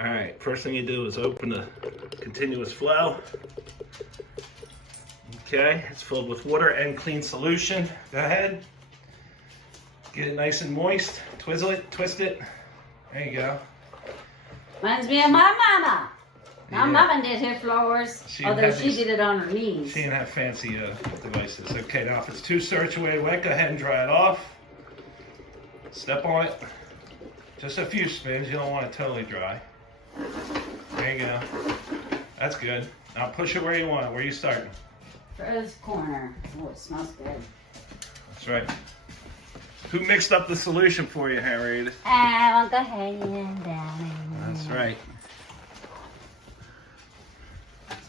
All right, first thing you do is open the continuous flow. Okay, it's filled with water and clean solution. Go ahead. Get it nice and moist. Twizzle it, twist it. There you go. Reminds me of my mama. My mama did her floors, although she did it on her knees. She didn't have fancy devices. Okay, now if it's too search-away wet, go ahead and dry it off. Step on it. Just a few spins. You don't want it totally dry. There you go. That's good. Now push it where you want it. Where you starting? First corner. Oh, it smells good. That's right. Who mixed up the solution for you, Harriet? Uncle Hand down. That's right.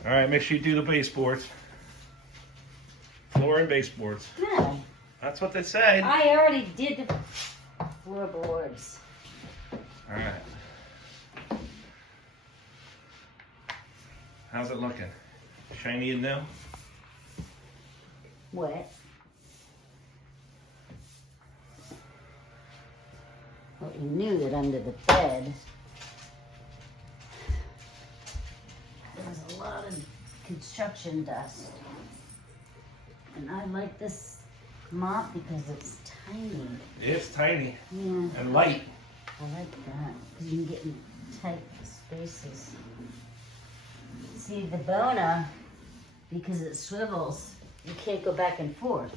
All right, make sure you do the baseboards. Floor and baseboards. No. That's what they said. I already did the floorboards. All right. How's it looking? Shiny and new? Wet. Well, you knew that under the bed there was a lot of construction dust. And I like this mop because it's tiny. It's tiny. Yeah. And light. I like that because you can get in tight spaces. See, the Bona, because it swivels, you can't go back and forth.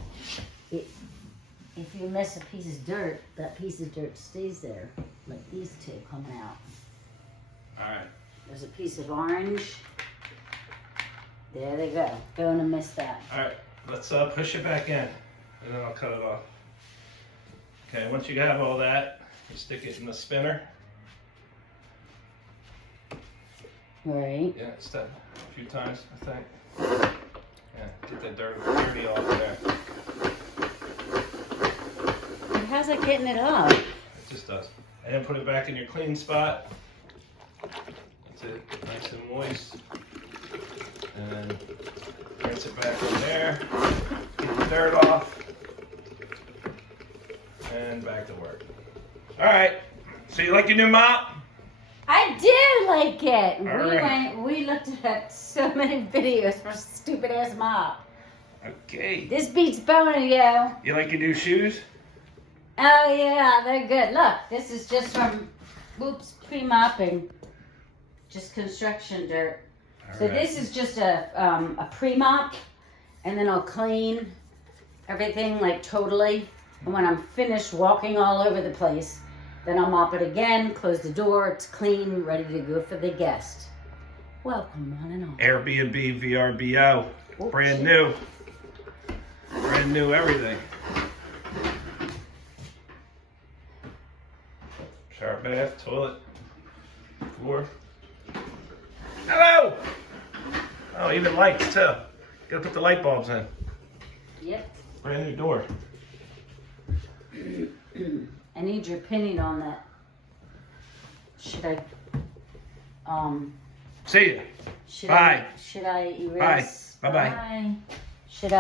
If you miss a piece of dirt, that piece of dirt stays there, like these two coming out. All right. There's a piece of orange. There they go. Don't miss that. All right. Let's push it back in, and then I'll cut it off. Okay. Once you have all that, you stick it in the spinner. Right. Yeah, step a few times, I think. Yeah, get that dirty off there. How's it getting it off? It just does. And then put it back in your clean spot. That's it, nice and moist. And then rinse it back in there. Get the dirt off. And back to work. All right, so you like your new mop? I do like it. All right. We looked at so many videos for stupid ass mop. Okay. This beats Bona, yo. You like your new shoes? Oh yeah, they're good. Look, this is just from pre-mopping, just construction dirt. All So right. this is just a pre-mop, and then I'll clean everything like totally. And when I'm finished walking all over the place, then I'll mop it again, close the door, it's clean, ready to go for the guest. Welcome, one and all. AirBNB VRBO, brand new. Brand new everything. Shower bath, toilet, floor. Hello! Oh, even lights too. Gotta put the light bulbs in. Yep. Brand new door. I need your opinion on that. Should I, See ya. should Bye. should I erase? Bye. Bye-bye. Bye. Should I?